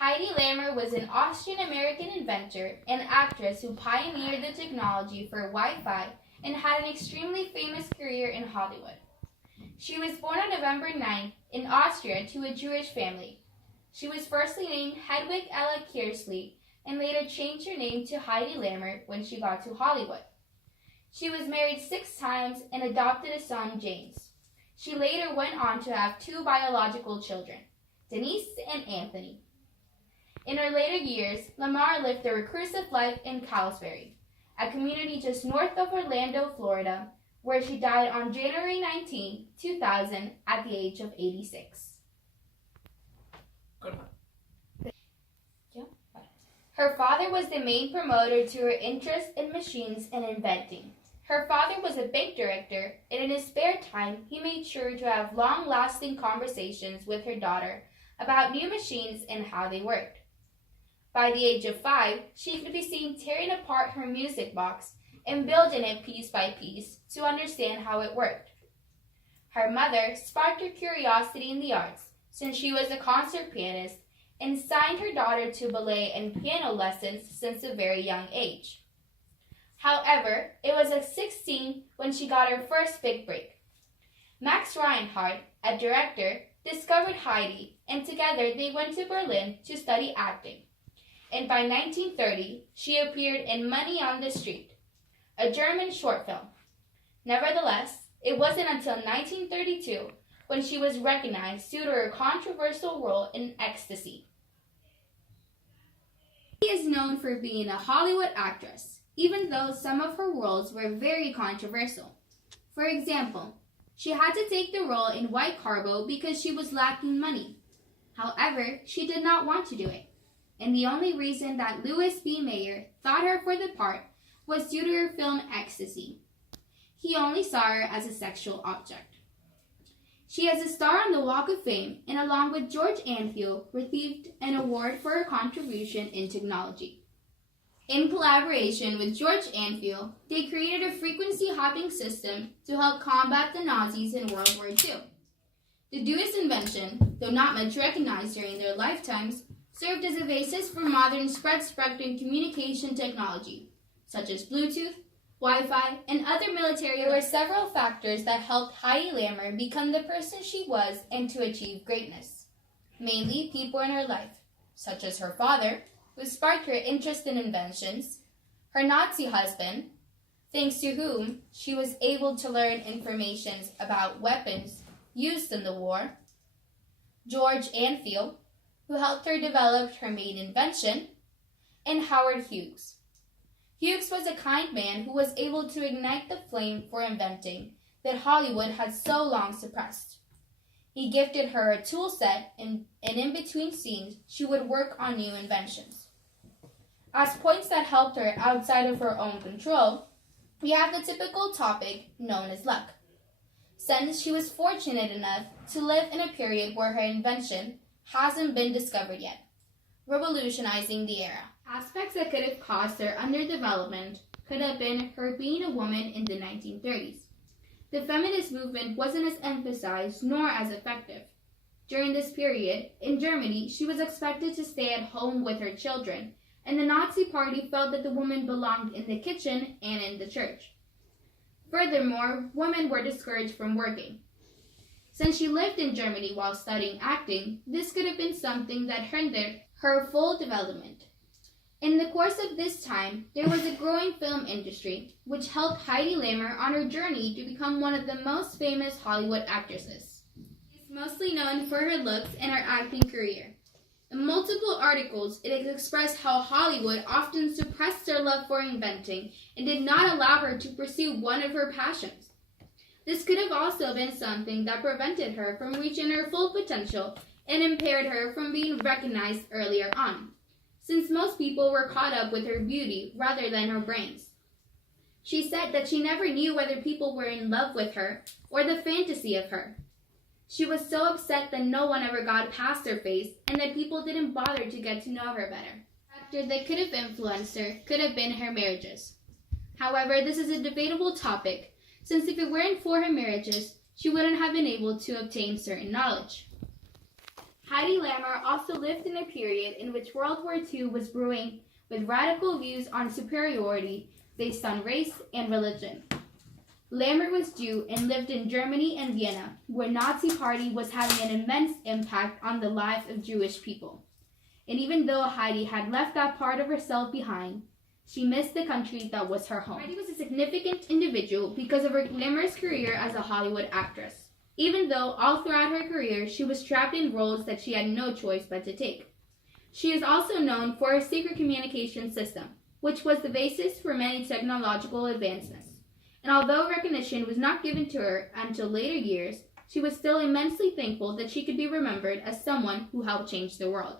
Hedy Lamarr was an Austrian-American inventor and actress who pioneered the technology for Wi-Fi and had an extremely famous career in Hollywood. She was born on November 9th in Austria to a Jewish family. She was firstly named Hedwig Ella Kearsley and later changed her name to Hedy Lamarr when she got to Hollywood. She was married 6 times and adopted a son, James. She later went on to have 2 biological children, Denise and Anthony. In her later years, Lamarr lived a reclusive life in Calsbury, a community just north of Orlando, Florida, where she died on January 19, 2000, at the age of 86. Good. Her father was the main promoter to her interest in machines and inventing. Her father was a bank director, and in his spare time, he made sure to have long-lasting conversations with her daughter about new machines and how they worked. By the age of 5, she could be seen tearing apart her music box and building it piece by piece to understand how it worked. Her mother sparked her curiosity in the arts since she was a concert pianist and signed her daughter to ballet and piano lessons since a very young age. However, it was at 16 when she got her first big break. Max Reinhardt, a director, discovered Hedy, and together they went to Berlin to study acting. And by 1930, she appeared in Money on the Street, a German short film. Nevertheless, it wasn't until 1932 when she was recognized due to her controversial role in Ecstasy. She is known for being a Hollywood actress, even though some of her roles were very controversial. For example, she had to take the role in White Carbo because she was lacking money. However, she did not want to do it, and the only reason that Louis B. Mayer thought her for the part was due to her film Ecstasy. He only saw her as a sexual object. She is a star on the Walk of Fame and along with George Antheil received an award for her contribution in technology. In collaboration with George Antheil, they created a frequency hopping system to help combat the Nazis in World War II. The duo's invention, though not much recognized during their lifetimes, served as a basis for modern spread-spectrum communication technology, such as Bluetooth, Wi-Fi, and other military. There were several factors that helped Hedy Lamarr become the person she was and to achieve greatness. Mainly people in her life, such as her father, who sparked her interest in inventions, her Nazi husband, thanks to whom she was able to learn information about weapons used in the war, George Antheil, who helped her develop her main invention, and Howard Hughes. Hughes was a kind man who was able to ignite the flame for inventing that Hollywood had so long suppressed. He gifted her a tool set, and in between scenes, she would work on new inventions. As points that helped her outside of her own control, we have the typical topic known as luck. Since she was fortunate enough to live in a period where her invention hasn't been discovered yet, revolutionizing the era. Aspects that could have caused her underdevelopment could have been her being a woman in the 1930s. The feminist movement wasn't as emphasized nor as effective. During this period, in Germany, she was expected to stay at home with her children, and the Nazi Party felt that the woman belonged in the kitchen and in the church. Furthermore, women were discouraged from working. Since she lived in Germany while studying acting, this could have been something that hindered her full development. In the course of this time, there was a growing film industry, which helped Hedy Lamarr on her journey to become one of the most famous Hollywood actresses. She is mostly known for her looks and her acting career. In multiple articles, it has expressed how Hollywood often suppressed her love for inventing and did not allow her to pursue one of her passions. This could have also been something that prevented her from reaching her full potential and impaired her from being recognized earlier on, since most people were caught up with her beauty rather than her brains. She said that she never knew whether people were in love with her or the fantasy of her. She was so upset that no one ever got past her face and that people didn't bother to get to know her better. A factor that could have influenced her could have been her marriages. However, this is a debatable topic, since if it weren't for her marriages, she wouldn't have been able to obtain certain knowledge. Hedy Lamarr also lived in a period in which World War II was brewing, with radical views on superiority based on race and religion. Lamarr was Jew and lived in Germany and Vienna, where Nazi Party was having an immense impact on the lives of Jewish people. And even though Hedy had left that part of herself behind, she missed the country that was her home. Hedy was a significant individual because of her glamorous career as a Hollywood actress, even though all throughout her career she was trapped in roles that she had no choice but to take. She is also known for her secret communication system, which was the basis for many technological advancements. And although recognition was not given to her until later years, she was still immensely thankful that she could be remembered as someone who helped change the world.